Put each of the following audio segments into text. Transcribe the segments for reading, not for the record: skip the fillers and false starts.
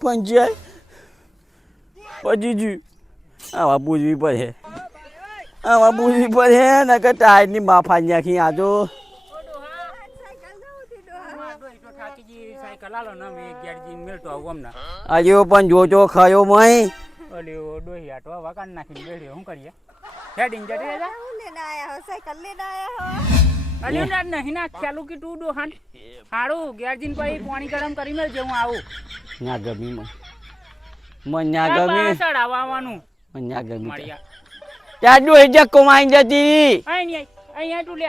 પંચાયત પછી જ આવા પૂછવી પડે ને કે ટાયરની માફા નાખી આ તો અલ્યો પણ જોજો ખયો મય અલ્યો ડોહી આટવા વાકાન નાખીને બેઠ્યો શું કરીએ હેડિંગ જડી જા લેને આયા હો સાયકલ લેને આયા હો અલ્યો ના નહીં ના ચાલુ કે તું ડોહાન હાડું ગેરજીન પછી પાણી ગરમ કરી મેલ હું આવું ના ગમી મને ના ગમી ચડાવવાનું મને ના ગમી ત્યાં ડોહી જક્કો માઈ જતી અહીંયા તું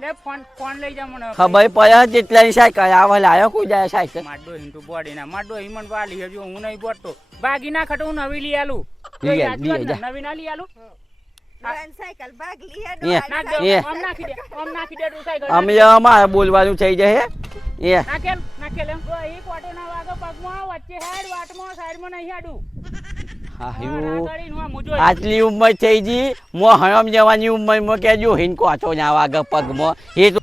લે ફોન લઈ જા મને ખબર પડે જેટલાની સાયકલ આવે લાયો કોઈ જાય સાયકલ માડો હિંટુ બોડી ના માડો હિમન વાલી હજુ હું નહીં બોટતો બાગી ના ખટો હું નવી લઈ આલું નવી ના લઈ આલું સાયકલ ભાગ અમે અમારે બોલવાનું થઈ જાય એ નાખેલ એક વાટો ના વાગો પગમાં વચ્ચે હેડ વાટમાં સાઈડમાં નહીં હેડું આટલી ઉંમર થઈ ગઈ મો હણમ જવાની ઉંમરમાં કેજો હિંકો આછો ના વાગે પગમાં એ તો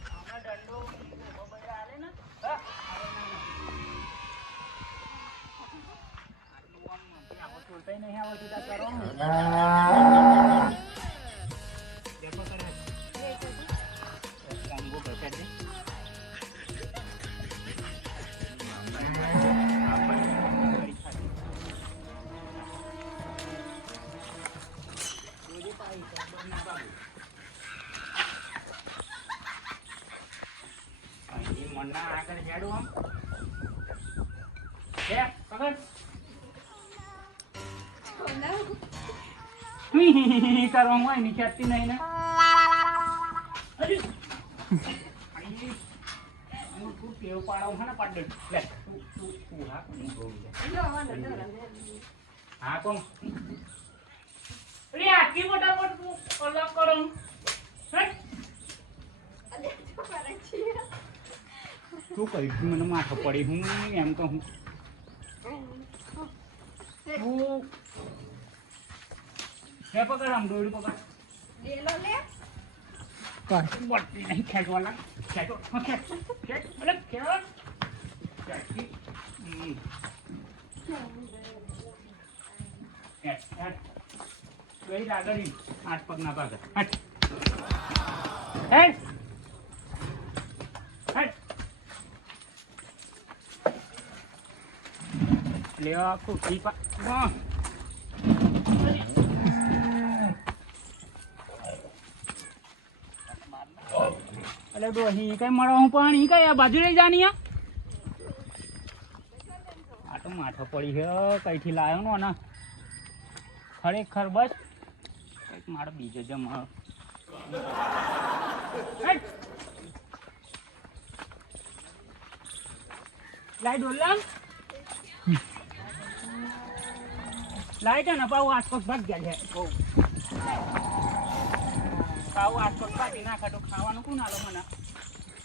કરવા ની ખેતી નહીં ને કેવ પાડો ને પાડ લે હા કોણ અરે આટલી ફટાફટ અલગ કરો શું કહ્યું મને માથો પડી હું એમ તો હું પકડ આમ દોડું પકડ પડતી નહીં ખેંચવાના ખેંચો ખેંચ અરે ખેંચો ગઈ આગળ આઠ પગના ભાગ લેવા ખુશી અલે ડોહી કઈ મળો હું પાણી કઈ આ બાજુ લઈ જાની આ તો માથો પડી છે કઈથી લાયો નો ના ખરેખર બસ કઈક મારો બીજો જમા લાઈ ડોલમ લાઈટ ને પાઉ આસપાસ ભાગ ગયા છે પાઉ આસપાસ ભાગી નાખે તો ખાવાનું કોણ આલો મને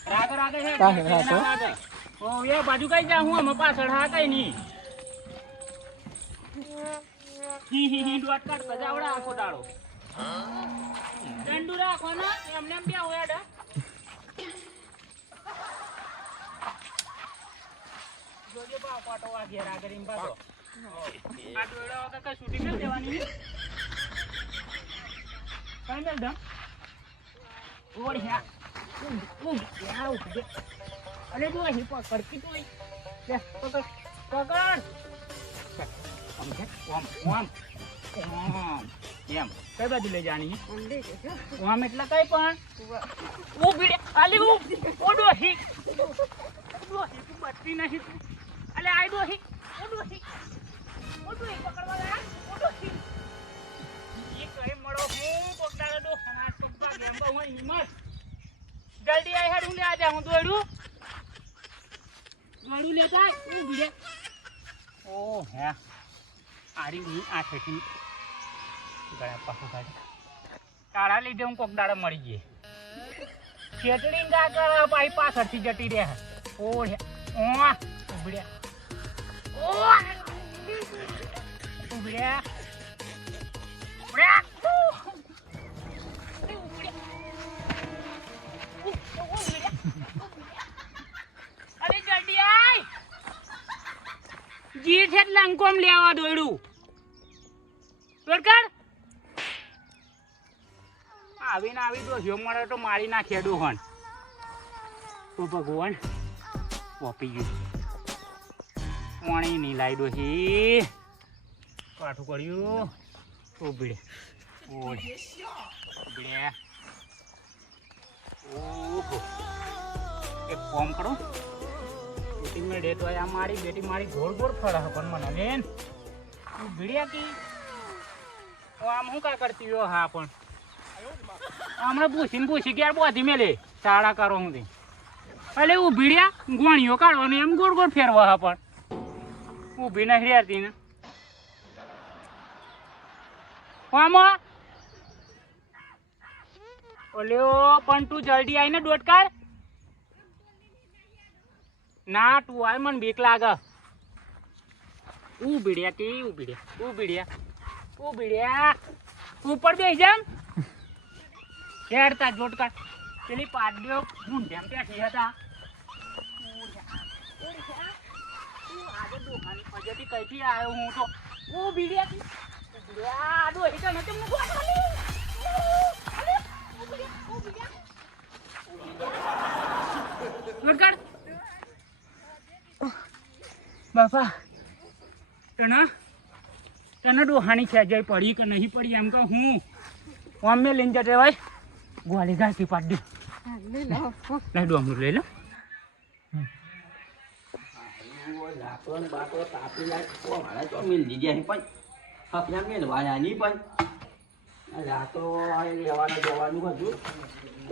રાગે રાગે છે ઓ એ બાજુ કઈ જા હું અમે પાછળ હા કઈ નહીં હી ડોટ કાટ બજાવડા આખો દાડો દંડુ રાખો ને એમને એમ બે હોયાડા જોજે બા પાટો વાગે રાગરીમ પાટો આ દોડા વગર કઈ શૂટિંગ નથી દેવાની કઈ મેલ દમ ઓળ્યા અરે જો અહીં પકડતી તો લે પકડ પકડ એમ કઈ બાજુ લઈ જાણી આમ એટલે કઈ પણ ઓ ભીડે આલી ઓ ડોહી બચતી નહીં અલે આઈ ડોહી ઓ ડોહી પકડવા લા ઓ ડોહી એ કઈ મળો હું પકડાડો દો સમાજ પકડા ગેમ બહુ હિંમત જલ્દી આઈ હેડ હું લે આજા હું દોડું લેતા ઓ ભીડે ઓ હે આરી ની આ થકી ગળા પાછું કાઢ તારા લીધે હું કોક દાડે મળી ગઈ ખેતડી ગા કર પાઈ પાછળથી જતી રહે ઓ ઉભડ્યા અરે જલ્દી આય ચીર છે લંકોમ લેવા દોડ્યું ટોટકાર આવીને આવી તો જો મળે તો મારી નાખે ડોહન તો ભગવાન વાપી ગયું પાણી નહીં લાવી ડોહી કાઠું કર્યું તો ભીડે ઓળે ભીડે ઓહો એક ફોર્મ કરો બેટી મેં ડેટ હોય આ મારી બેટી મારી ગોળ ગોળ ફળે પણ મને બેન તું ભીડ્યા કી તો આમ શું કા કરતી હો હા પણ હમણાં પૂછી ક્યારે બોધી મેલે શાળા કરો હું તે એટલે ઊભી રહ્યા ગોણીઓ કાઢવાની એમ ગોળ ગોળ ફેરવા હા પણ ઊભી નથી રહેતી ને આમાં ઓલ્યો પણ તું જલ્દી આવીને દોડ કાઢ ના તું આય મને બીક લાગે ઊભી રહ્યા કે ઊભી રહ્યા ઉપર બેસી જામ ખેડતા જોટકા પેલી પાડ્યો ઊંધેમ બેઠી હતા આજે દુકાન પજેથી કઈથી આવ્યો હું તો ઊભી રહ્યા આ દોહી તો નતો મૂકો જોટકા બાપા તને ડોહાની ખેંચાઈ પડી કે નહીં પડી એમ કહું હું અમે લઈને જતે ભાઈ ગોળી ઘાસી પાડી દે લઈ ડોમનું લઈ લો જવાનું હતું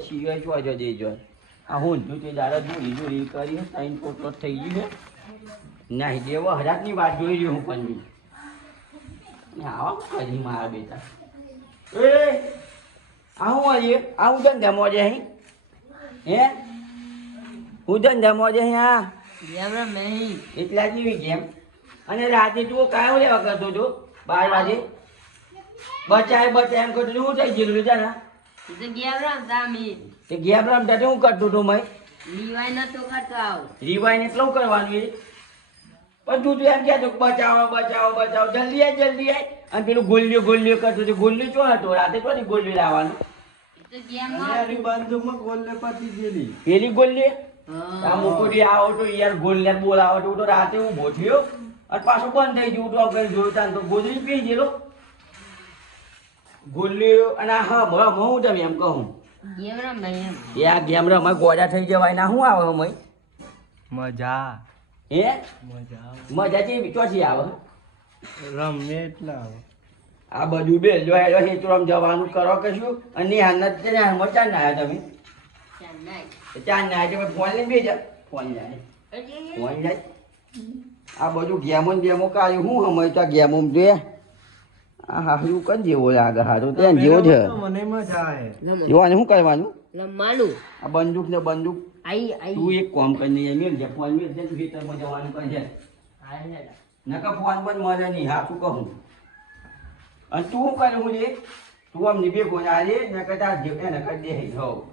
સિવાય જોજો દેજો આ હું તે દાડા જોડી કરી ટાઈમ પોટો થઈ ગયું છે નહીં દેવો હરાતની વાત જોઈ રહ્યો હું પણ આવો કરી મારા બેટા એ આવું આજે આવું ધંધા મોજે અહીં હે હું ધંધા મોજે અહીં આ ગેમ નહીં એટલા જેવી ગેમ અને રાતે તું કાયો લેવા કરતો હતો 12 વાગે બચાય એમ કરતો શું થઈ ગયેલું છે ને તે ગેમ રમતા હું કરતો હતો મેં રિવાઇન એટલું કરવાનું એ પણ તું એમ કહેતો બચાવો જલ્દી આય અને પેલું ગોલ્યો કરતો હતો ગોલ્યો ચો હતો રાતે કોની ગોલ્યો લાવવાનું પેલી ગોલ્લી આ મુકુડી આવો તો યાર ગોલ્લે બોલાવો તો રાતે હું બોઠ્યો અને પાછું બંધ થઈ ગયું તો આપણે જોયું તા તો ગોદરી પી ગયેલો ગોલ્યો અને હા બરાબર હું તમે એમ કહું ગેમ રમ ગોડા થઈ જવાય ના શું આવે મય મજા હે મજા જેવી ચોથી આવે રમે એટલા આવે આ બધું બે જો હેતુરામ જવાનું કરો કશું અને હાનત ને મચાન ના આવ્યા તમે ચાન ના આવ્યા ફોન લઈને બેજા ફોન જાય આ બધું ગેમો કાઢ્યું હું સમય તો ગેમો જોઈએ આ હારું કઈ જેવો લાગે હારું ત્યાં જેવો છે મને મજા આવે જોવાને શું કરવાનું રમવાનું આ બંદૂક તું એક કામ કરીને મેલ છે ફોન મેલ છે તું ખેતરમાં જવાનું કહે છે નકા ફોન બંધ મળે નહીં હાથું કહું અને તું શું કરે હું લે તું અમને બે કોને આજે નકા તાર જેવને નકા દે હો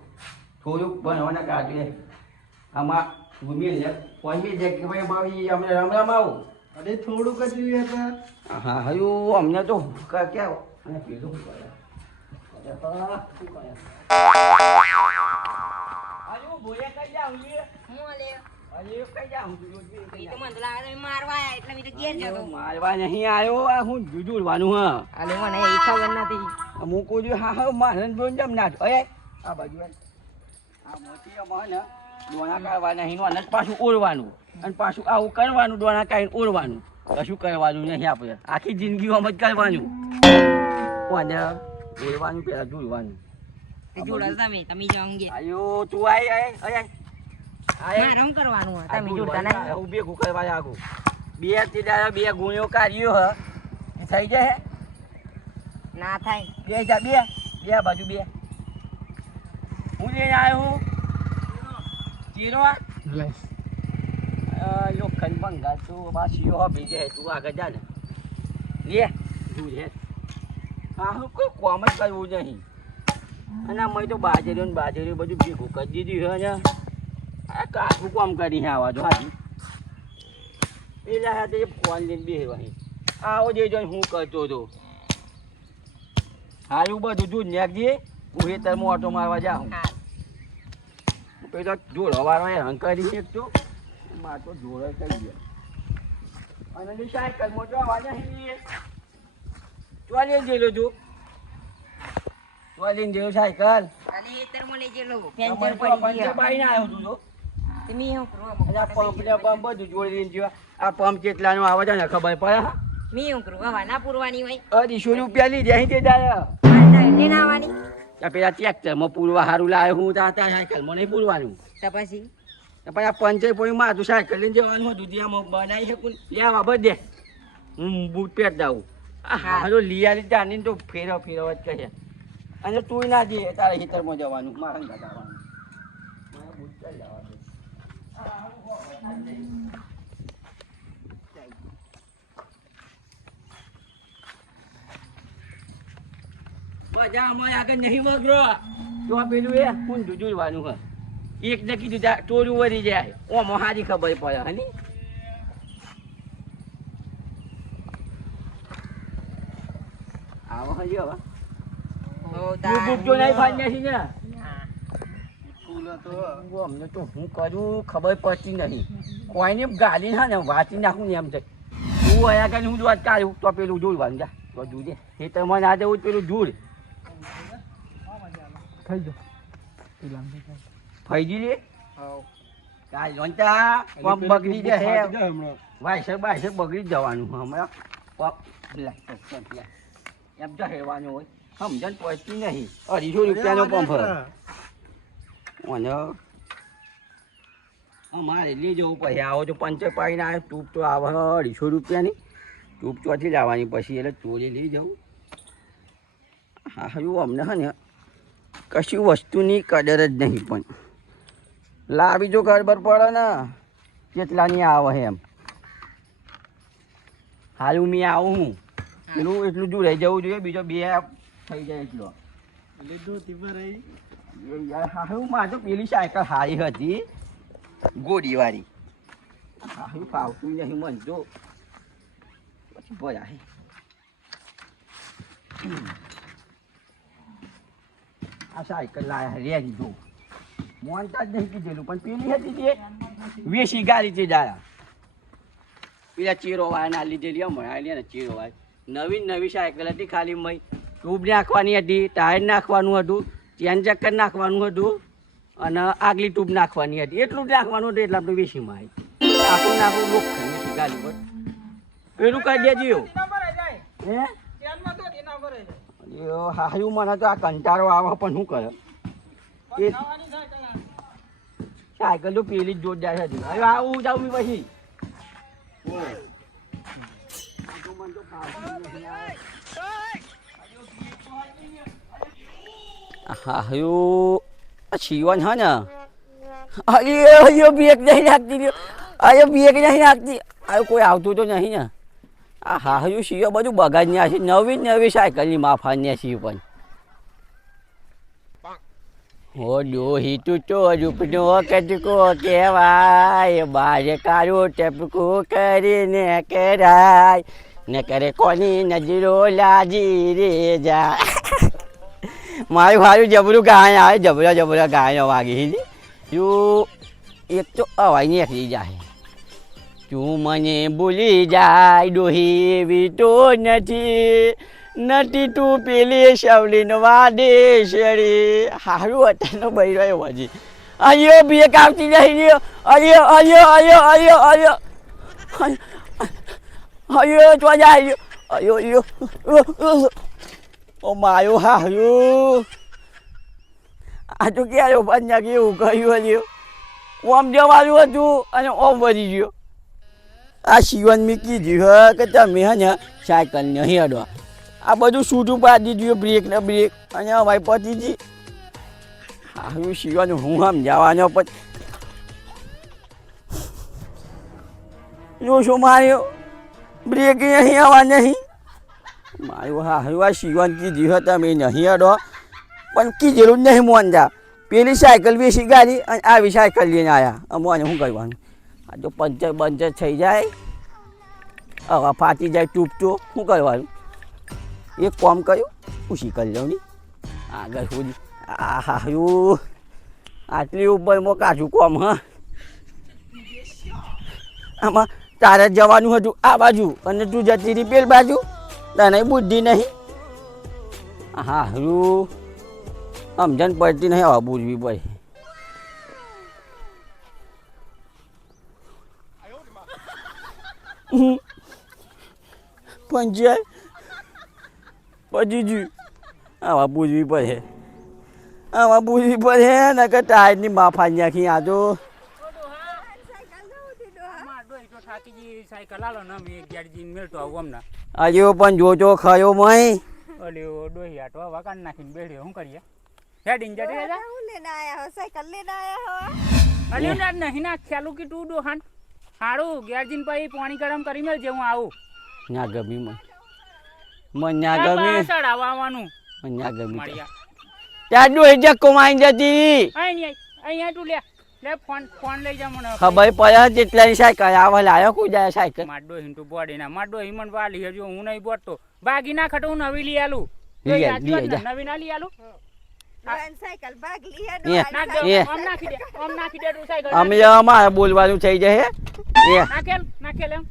થોડુંક બનાવવાના કાઢે આમાં તું મેલ છે ફોન મેલ છે કે ભાઈ ભાઈ અમને રમ આવું અરે થોડુંક જ જોઈએ હતા હા હયું અમને તો ક્યાં અને પેલું શું કરે મારવા નહીં આવ્યો આ હું જુજુડવાનું હા મૂકું છું હા મારે જમ ના અરે આ બાજુ આ મોટી અમારે દોણા કાઢવા નહીં અને પાછું ઓરવાનું અને પાછું આવું કરવાનું દોણા કાઢીને ઓરવાનું કશું કરવાનું નહીં આપણે આખી જિંદગી આમ જ કરવાનું કોને ઓરવાનું પેલા જોડવાનું આયો તું ભેગું કરવા આગું બે ગુણ્યો કાઢ્યો હ થઈ જાય ના થાય બે જા બે બાજુ બે હું લઈને આવ્યો હું ચીરો લોખંડ ભંગા તું બાસીઓ હબી જાય તું આગળ જા ને લે તું લે હા હું કોઈ કોમ જ કરવું નહીં અને અમે તો બાજરીઓ બધું ભેગું કરી દીધું છે ને આ કાઠું કામ કરી આવા જો હાજી પેલા હાથે ફોન લઈને બેહવાય આવો જે જોઈને હું કરતો હતો હારું બધું દૂધ નાખજે હું ખેતરમાં ઓટો મારવા જાઉં પેલો જોડવાળો હેરાન કરી એક તો માર તો જોડે થઈ ગયો અને સાયકલમાં જવા નહીં ચોલી ગયેલો છું ચોલી ગયેલો સાયકલ અને ખેતરમાં લઈ ગયેલો પેન્ચર પડી ગયો બાઈને આવ્યો તું તો તમે શું કરો અને આ પંપ ને પંપ બધું જોડી લઈને જ્યો આ પંપ કેટલાનો આવે છે ને ખબર પડે હા મી શું કરું હવા ના પૂરવાની હોય 250 રૂપિયા લીધે અહીં તે દાયા લઈને આવવાની ત્યાં પેલા ટ્રેક્ટરમાં પૂરવા સારું લાવે હું ત્યાં સાયકલમાં નહીં પૂરવાનું તો પછી પછી આ પંચર પોઈ માથું સાયકલ લઈને જવાનું હતું ત્યાં બનાવી શકું લેવા બધે હું બૂટ પહેર દઉં હાલો લીયાલી જાણીને તો ફેરવ જ કહે અને તું ના દે તારે ખેતરમાં જવાનું મારા જવાનું મારા બૂટ પહેર જવાનું બધા અમારે આગળ નહીં વગરો તો પેલું એ ઊંધું જોડવાનું હોય એક ને કીધું ટોરું વળી જાય ઓમાં સારી ખબર પડે હની આવો હજી હવે બુક તો નહીં ફાડી નથી ને અમને તો હું કરું ખબર પડતી નહીં કોઈને ગાલી હા ને વાંચી નાખું ને એમ છે તું અહીંયા કઈ હું વાત કાઢું તો પેલું જોડવાનું જા તો જોજે એ તમે ના જવું પેલું જોડ ફૈજી લે કાલ લોંચા પંપ બગડી જાય વાયસર બાયસર બગડી જવાનું હમણાં પંપ એમ તો હેવાનું હોય સમજણ પડતી નહીં 250 રૂપિયાનો પંપ અને અમારે લઈ જવું પછી આવો તો પંચર પાડીને આવે ટ્યુબ તો આવે 250 રૂપિયાની ટ્યુબ ચોથી લાવવાની પછી એટલે ચોરી લઈ જવું હા હજુ અમને હા ને કશી વસ્તુની કદર જ નહીં પણ લાવી જો ગડબડ પડે ને કેટલાની આવે એમ હાલું મેં આવું હું પેલું એટલું દૂર રહી જવું જોઈએ બીજો 2 થઈ જાય એટલો હારું માં તો પેલી સાયકલ સારી હતી ગોળીવાળી હારું ફાવતું નહીં મન જો પછી ભરાય આ સાયકલ લાયા રેડી જો મોનતા જ નહીં કીધેલું પણ પેલી હતી તે વેસી ગાડી તે દાયા પેલા ચીરો વાય ના લીધેલી હમણાં ને ચીરો વાય નવી સાયકલ હતી ખાલી મય ટ્યુબ નાખવાની હતી ટાયર નાખવાનું હતું ચેન ચક્કર નાખવાનું હતું અને આગલી ટ્યુબ નાખવાની હતી એટલું જ નાખવાનું હતું એટલે આપણે વેસીમાં આવી આખું નાખવું લોક વેસી ગાડી પર પેલું કહી દેજો હે હારું મને તો આ કંટાળો આવે પણ શું કરે એ સાયકલ તો પેલી જ જોરદાર હતી હવે આવું જાઉં પછી હારું શિવન હા ને અરે બ્રેક નહીં નાખતી અરે બ્રેક નહીં નાખતી અરે કોઈ આવતું તો નહીં ને આ હારું શિવ બધું બગાડ્યા છે નવી સાયકલની માફાન્યા છીએ પણ હો ડોહી તું તો રૂપનો કટકો કહેવાય બાર કાળો ટપકો કરીને કરાય ને કરે કોની નજરો લાજી રે જાય મારું સારું જબરું ગાય આવે જબરા ગાયો વાગી જો એક તો અવાજ નીકળી જાય તું મને ભૂલી જાય ડોહી એવી તો નથી તું પેલી સવલીનો વાદેશરી સારું અત્યારનો બૈરો એવો હજી અયો બેક આવતી નહીં અયો તો જાય અયો ઓ માયો હારું આ તો ક્યારે બન્યા કેવું કહ્યું હજી ઓમ જવાનું હતું અને ઓમ વધી ગયો આ શિવન મેં કીધું કે તમે હે ને સાયકલ નહીં અડવા આ બધું છૂટું પાડી દીધું બ્રેક ને બ્રેક અને અમારી પતિજી હારું શિવન હું સમજાવવાનો પછી જો શું માર્યો બ્રેક નહીં આવવા નહીં મારું હારું આ શિવન કીધું તમે નહીં અડો પણ કીધેલું જ નહીં મોનતા પેલી સાયકલ વેસી ગાડી અને આવી સાયકલ લઈને આવ્યા અમારે શું કરવાનું આ તો પંચર બંચર થઈ જાય હવે ફાટી જાય તૂટતો શું કરવાનું? એક કામ કર્યું ખુશી કરી લઉં ને આગળ સુધી. આ હારું આટલી ઉપરમાં કાચું કોમ હા. આમાં તારે જવાનું હતું આ બાજુ અને તું જતી રહી પેલ બાજુ. તને બુદ્ધિ નહીં. હા હારું સમજણ પડતી નહીં. હવે બુજવી પડે. પંચાયત પછી જ આવા પૂછવી પડે. આવા પૂછવી પડે ને કે ટાયરની માફા નાખી આ તો સાયકલ આલો ને મેં ઘેર જઈને મેળતો આવું હમણાં. આજે પણ જોજો ખયો મય ઓલ્યો ડોહી આટો વાકાન નાખીને બેઠ્યો શું કરીએ? હેડીને જતી રહેજા. હું લેને આયા હો સાયકલ લેને આયા હો અલ્યો ના નહીં ના ખ્યાલું કે તું ડોહાન હારું ઘેર જઈને પછી પાણી ગરમ કરી મેળજે હું આવું. ના ગમી મને ના ગમી ચડાવવાનું મને ના ગમી. મળ્યા ત્યાં ડોહી જક્કો મારી જતી અહીંયા તું લે ફોન લઈ જા મને. ખબર પડે જેટલાની સાયકલ આવે લાયો કોઈ જાય સાયકલ. માડો હિન તું બોડી ના માડો હિમન વાલી હજુ હું નહીં બોટતો બાગી ના ખટો હું નવી લઈ આલું. નવી ના લઈ આલું. ડોહાન સાયકલ ભાગ લી હે નાખ ડોહાન દે એ. ઓમ નાખી દે તું સાયકલ. અમે અમારે બોલવાનું થઈ જાય. નાખેલ એમ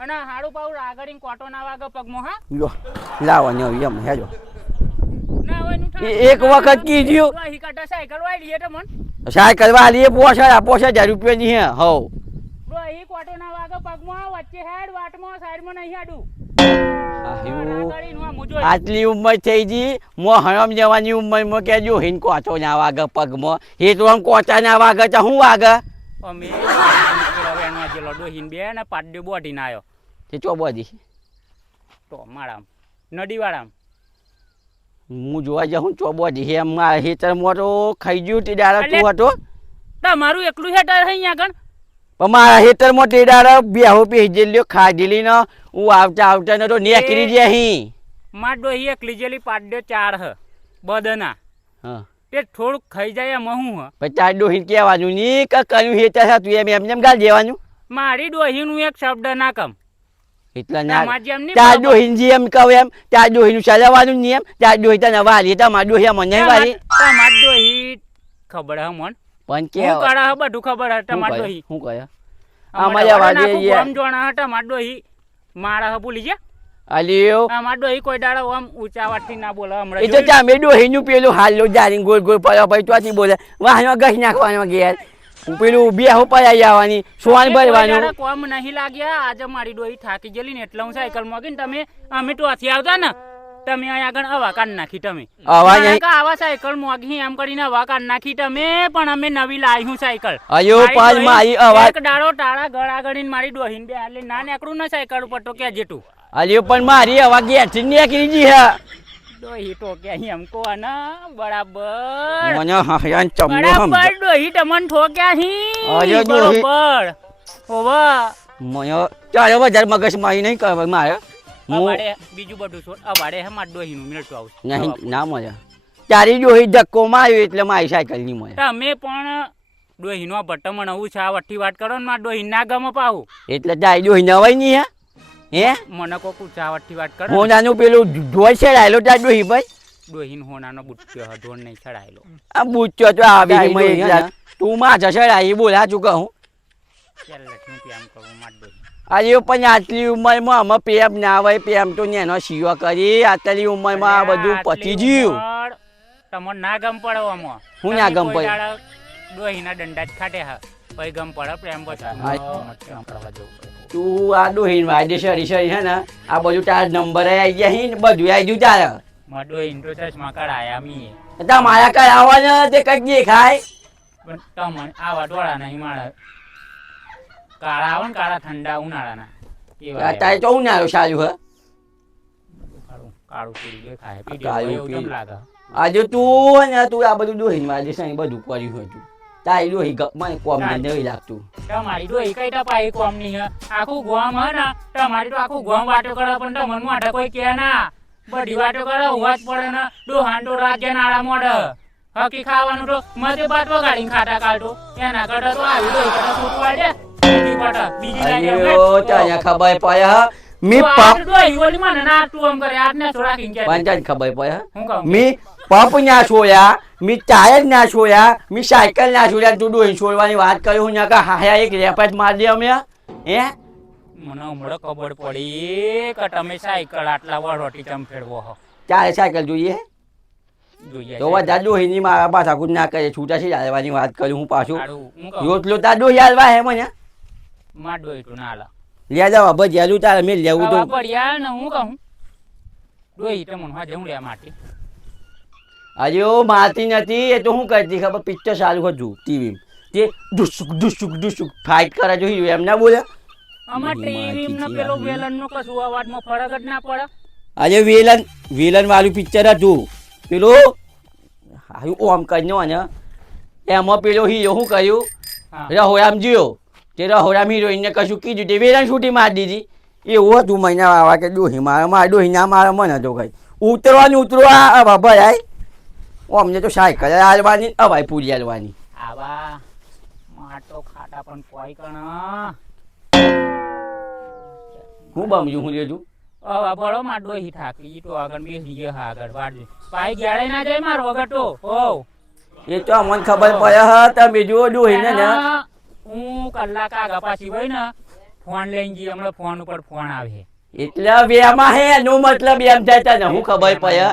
અને હાડું પાઉં આગળ કોટો ના વાગે પગમાં હા. લો લાવો ને એમ હેજો. ના હોય નું એક વખત કીધું હી કાટા સાયકલ વાળી લે તમન. સાયકલ વાળી 5000 રૂપિયાની હે હવ. હી કોટો ના વાગે પગમાં વચ્ચે હેડ વાટમાં સાઈડમાં નહીં હાડું. આટલી ઉંમર થઈ ગઈ મો હરામ જવાની ઉંમરમાં કેજો હિન કોચો ના વાગે પગમાં એ તો આમ કોચા ના વાગે તો શું વાગે? અમે વેણવા જેલો ડોહીન બે ને પાડ્યો બોડીને આવ્યો તે ચો બધી તો મારામ નદીવાળામ હું જોવા જાઉં ચો બધી હે મારા હેતરમાં તો ખાઈ ગયું તે દાડા તું હતો. તમારું એકલું હેટર અહીંયા આગળ પણ મારા હેતરમાં તે દાડા બેહો પેહી લ્યો ખાધેલી ને હું આવતા ને તો નેકરી જાય અહીં. માર ડોહી એકલી જેલી પાડ્યો 4 હ બદના હા તે થોડુંક ખાઈ જાય એમાં હું હ પછી તાર ડોહીને કહેવાનું ની કે કયું હેતર હતું એમ ગાલ દેવાનું. મારી ડોહીનું એક શબ્દ ના કમ એટલા ના તમારી જેમ નહીં તાર ડોહીને જેમ કહું એમ તાર ડોહીનું ચલાવવાનું નહીં એમ તાર ડોહી તને વાલી તમાર ડોહી મને નહીં વાલી. તમાર ડોહી ખબર હે મન પણ કે હું કરા હે બધું ખબર હે તમાર ડોહી શું કહે અમારે વાડી આમ જોણા હે તમાર ડોહી મારા હે ભૂલી ગયા અલ્યો અમાર ડોહી કોઈ દાડો આમ ઊંચા વાટથી ના બોલે હમણાં એ તો ચામે ડોહીનું પેલું હાલો જારી ગોળ ગોળ પડ્યો ભાઈ ચોથી બોલે વાહમાં ઘસ નાખવાનો ઘેર પેલું બે ઉપર આવી આવવાની સોન ભરવાનું. કોમ નહીં લાગ્યા આજે મારી ડોહી થાકી ગયેલી ને એટલે હું સાયકલ મોગીને તમે અમે ટોથી આવતા ને તમે અહીંયા આગળ હવા કાઢ નાખી તમે આવા સાયકલ મોગી એમ કરીને હવા કાઢ નાખી તમે પણ અમે નવી લાવી હું સાયકલ અયો પાલ મારી અવાજ એક દાડો ટાળા ગળા ગળીને મારી ડોહીને બે હાલે ના નીકળું ને સાયકલ ઉપર તો કે જેટું અલ્યો પણ મારી અવાજ ઘેરથી નીકળી ગઈ હે ડોહી તો કે એમ કો ને બરાબર મને હયાન ચમનો બરાબર ડોહી તમને ઠોક્યા હી અરે ડોહી. બરોબર ઓવા મને ચાલો વધારે મગજ મારી નહીં કરવા મારે અવાડે બીજું બધું છોડ અવાડે હે માર ડોહીનું મિલતું આવશે નહીં ના મળે તારી ડોહી ધક્કો માર્યો એટલે મારી સાયકલ નહીં મળે. તમે પણ ડોહીનો ભટ્ટ મને હું છે આ વઠ્ઠી વાત કરો ને માર ડોહી ના ગમે પાવું એટલે તારી ડોહી નવાઈ નહીં હે મને કોક ચા વઠ્ઠી વાત કરો હોનાનું પેલું ઢોળ છેડાયેલો તાર ડોહી ભાઈ ડોહીન હોનાનો બુટ્યો હ ઢોળ નહીં ચડાયેલો આ બુચ્ચો તો આવી તું માછા છેડાઈ બોલા ચું કહું ચાલ લખી પ્રેમ કરું માર ડોહી આજે પણ આટલી ઉંમરમાં અમે પ્રેમ ના હોય પ્રેમ તો નેનો સીવો કરી આટલી ઉંમરમાં આ બધું પતી ગયું. તમને ના ગમ પડે આમાં હું ના ગમ પડે ડોહીના દંડા જ ખાટે હા પછી ગમ પડે પ્રેમ પછી તું આ ડોહીન વાયદે સરી સરી છે ને આ બધું તાર નંબર આવી ગયા ને બધું આવી ગયું તારે માર ડોહીન તો ચશ્મા કઢાયા મી તમારા કઈ આવવાના તે કઈ દેખાય પણ તમને આવા ડોળા નહીં મારે કાળા આવે ને કાળા ઠંડા ઉનાળાના તારે તો ઉનાળો સારું હે કાળું પીળું દેખાય કાળું પીળું એવું પીળું. કેમ લાગે આજે તું ને તું આ બધું ડોહીન વાયદે સરી બધું કર્યું હતું તારી ડોહી મને કોમ નહીં લાગતું. તમારી ડોહી કઈ ટપાઈ કોમ ની હે આખું ગોમ હે ને તમારી તો આખું ગોમ વાતો કરે પણ તમને માટે કોઈ કે ના બધી વાતો કરે ઉવાજ પડે ને ડોહાન તો રાજ્ય નાળા મોડે હકી ખાવાનું તો મતે બાત વગાડીને ખાતા કાઢો એના કરતા તો આવી ડોહી કરતા છૂટવા દે બીજી પાટા, બીજી લાગે હવે. અરે ત્યાં ખબર પડે હ મી તો પંપ આટ ડોહી ઓલી મને ના તું આમ કરે આટને થોડા કિંકે પંચાયત ખબર પડે હું કહું મી પંપ ના છોયા મી ટાયર ના છોયા મી સાયકલ ના છોયા તું ડોહી છોડવાની વાત કરી હું ના હાયા એક રેપટ માર દે અમે હે મને હમણાં ખબર પડી કે તમે સાયકલ આટલા વરોટી ચમ ફેરવો હો ચાલે સાયકલ જોઈએ જોઈએ તો બધા ડોહીની મારા પાછા કુદ ના કરે છૂટા છે ચાલવાની વાત કરી હું પાછું સારું, હું કહું રોટલો તાર ડોહી હાલવા હે મને માં ડોહી તું ના લા લે જાવ ભજીયાલું તારે મેં લેવું તો આવા પડ્યા ને હું કહું ડોહી તો મને હા જવું લે માટી અરે ઓ મારતી નથી એ તો શું કરતી ખબર પિક્ચર ચાલુ હતું ટીવી તે ડુસુક ફાઇટ કરે જોઈ એમ ના બોલે આમાં ટીવી ને પેલો વેલન નો કશું અવાજમાં ફરક જ ના પડે અરે વિલન વાળું પિક્ચર હતું પેલું હારું ઓમ કરીને ને એમાં પેલો હીરો શું કર્યું હા રહોરામ જીઓ તે રહોરામ હિરોઈનને કશું કીધું તે વેલન છૂટી મારી દીધી એવું હતું મહિના આવા કે ડોહી મારા ડોહી ના મારા મન હતો કઈ ઉતરવાનું ઉતરવા ભાઈ અમને તો સાયકલ હાલવાની અવાય પૂરી હાલવાની આવા માટો ખાટા પણ કોઈ કણ હું બમજું હું લેજું હવે બળો માં ડોહી થાકી તો આગળ બેસી ગયો આગળ વાડે પાઈ ગેળે ના જાય મારો વગર તો ઓ એ તો અમને ખબર પડે હ તમે જુઓ ડોહીને ને હું કલાક આગળ પાછી હોય ને ફોન લઈને જઈએ હમણાં ફોન ઉપર ફોન આવે એટલે વેમાં હે એનો મતલબ એમ થાય તને હું ખબર પડે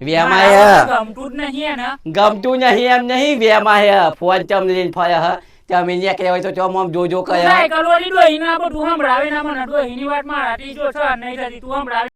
વેમાં હે ગમતું જ નહીં ને ગમતું નહીં એમ નહીં વેમાં હે ફોન ચમ લઈને ફરે હ તમે નીકળ્યા હોય તો ચમ આમ જોજો કરે સાયકલ વાળી ડોહી ના બધું સંભળાવે ના મને ડોહી ની વાત મારાથી જો છે નહીં થતી તું સંભળાવે